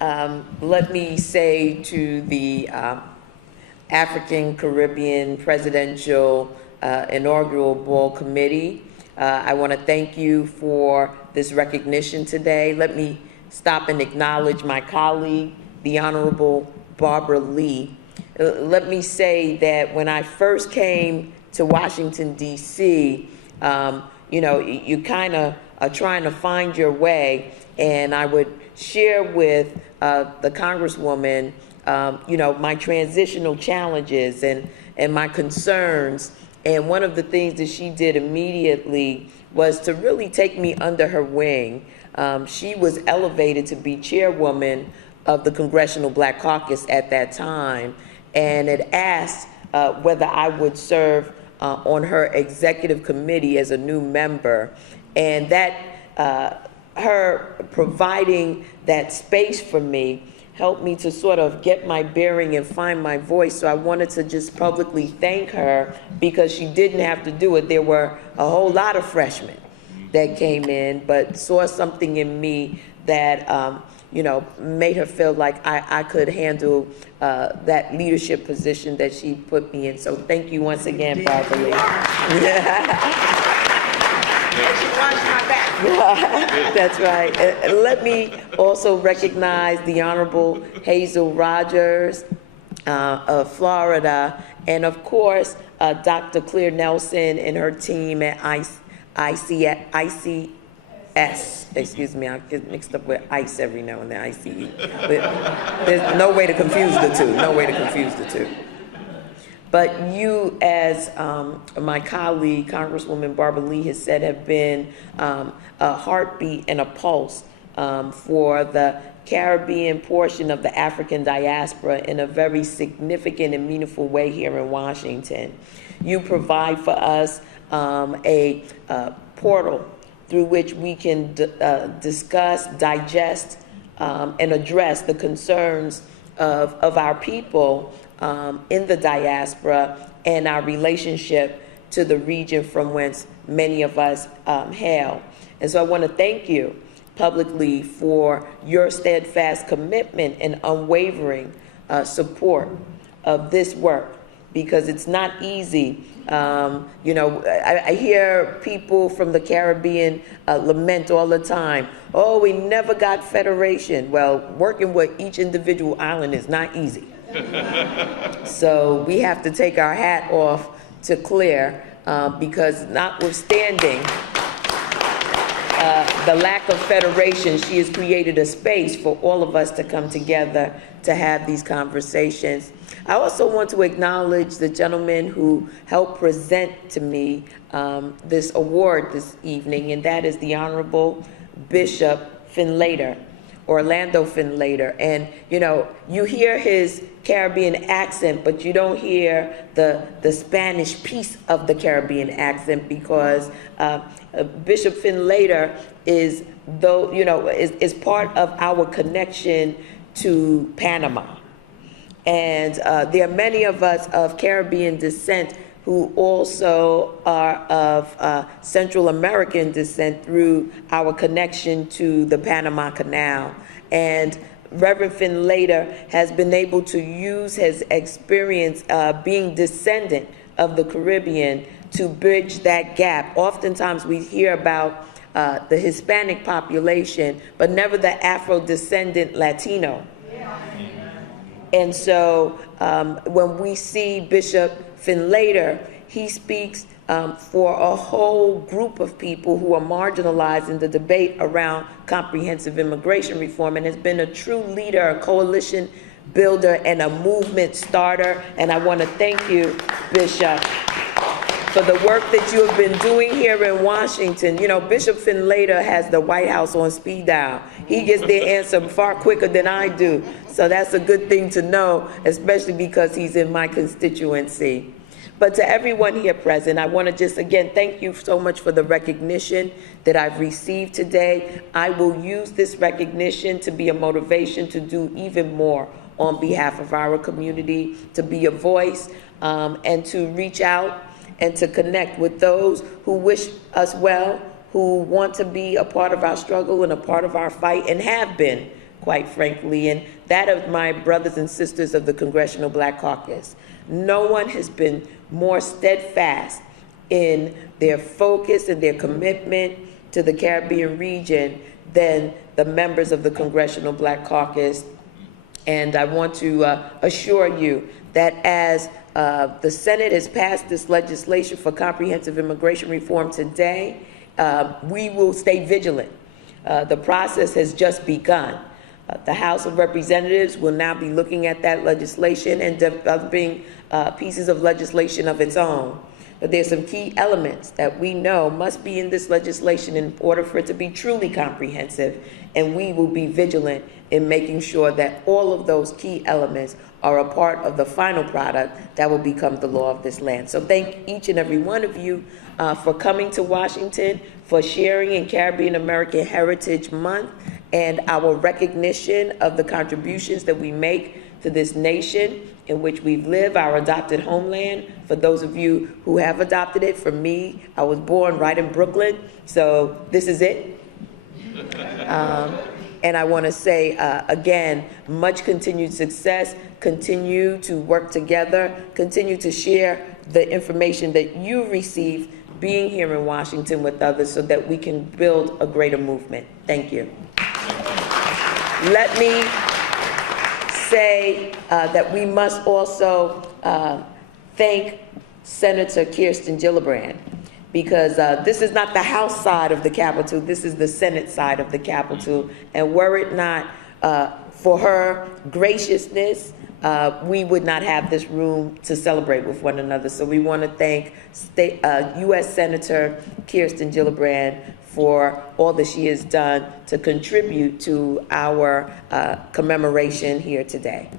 let me say to the African Caribbean Presidential Inaugural Ball Committee, I want to thank you for this recognition today. Let me stop and acknowledge my colleague, the Honorable Barbara Lee. Let me say that when I first came to Washington, D.C., you know, you kind of are trying to find your way, and I would share with the Congresswoman, you know, my transitional challenges and my concerns. And one of the things that she did immediately was to really take me under her wing. She was elevated to be chairwoman of the Congressional Black Caucus at that time, and had asked whether I would serve on her executive committee as a new member. And that her providing that space for me helped me to sort of get my bearing and find my voice. So I wanted to just publicly thank her, because she didn't have to do it. There were a whole lot of freshmen that came in, but saw something in me that you know, made her feel like I could handle that leadership position that she put me in. So thank you once again, Barbara Lee. That's right. Let me also recognize the Honorable Hazel Rogers of Florida, and of course, Dr. Claire Nelson and her team at ICS. Excuse me, I get mixed up with ICE every now and then, ICE. There's no way to confuse the two, no way to confuse the two. But you, as my colleague, Congresswoman Barbara Lee has said, have been a heartbeat and a pulse for the Caribbean portion of the African diaspora in a very significant and meaningful way here in Washington. You provide for us a portal through which we can discuss, digest, and address the concerns of our people in the diaspora and our relationship to the region from whence many of us hail. And so I want to thank you publicly for your steadfast commitment and unwavering support of this work, because it's not easy. You know, I hear people from the Caribbean lament all the time, oh, we never got federation. Well, working with each individual island is not easy. So we have to take our hat off to Claire, because notwithstanding the lack of federation, she has created a space for all of us to come together to have these conversations. I also want to acknowledge the gentleman who helped present to me this award this evening, and that is the Honorable Bishop Finlater, Orlando Finlater. And you know, you hear his Caribbean accent, but you don't hear the Spanish piece of the Caribbean accent, because Bishop Finlater is, though, you know, is part of our connection to Panama. And there are many of us of Caribbean descent who also are of Central American descent through our connection to the Panama Canal. And Reverend Finlater has been able to use his experience being descendant of the Caribbean to bridge that gap. Oftentimes we hear about the Hispanic population, but never the Afro-descendant Latino. And so when we see Bishop Finlater, he speaks for a whole group of people who are marginalized in the debate around comprehensive immigration reform, and has been a true leader, a coalition builder, and a movement starter. And I want to thank you, Bishop, for the work that you have been doing here in Washington. You know, Bishop Finlater has the White House on speed dial. He gets their answer far quicker than I do. So that's a good thing to know, especially because he's in my constituency. But to everyone here present, I want to just again thank you so much for the recognition that I've received today. I will use this recognition to be a motivation to do even more on behalf of our community, to be a voice, and to reach out and to connect with those who wish us well, who want to be a part of our struggle and a part of our fight, and have been quite frankly, and that of my brothers and sisters of the Congressional Black Caucus. No one has been more steadfast in their focus and their commitment to the Caribbean region than the members of the Congressional Black Caucus. And I want to assure you that as the Senate has passed this legislation for comprehensive immigration reform today, we will stay vigilant. The process has just begun. The House of Representatives will now be looking at that legislation and developing pieces of legislation of its own. But there's some key elements that we know must be in this legislation in order for it to be truly comprehensive, and we will be vigilant in making sure that all of those key elements are a part of the final product that will become the law of this land. So thank each and every one of you for coming to Washington, for sharing in Caribbean American Heritage Month and our recognition of the contributions that we make to this nation in which we live, our adopted homeland. For those of you who have adopted it, for me, I was born right in Brooklyn, so this is it. And I want to say, again, much continued success, continue to work together, continue to share the information that you receive being here in Washington with others so that we can build a greater movement. Thank you. Let me say that we must also thank Senator Kirsten Gillibrand, because this is not the House side of the Capitol, this is the Senate side of the Capitol, and were it not for her graciousness, we would not have this room to celebrate with one another. So we want to thank U.S. Senator Kirsten Gillibrand for all that she has done to contribute to our commemoration here today.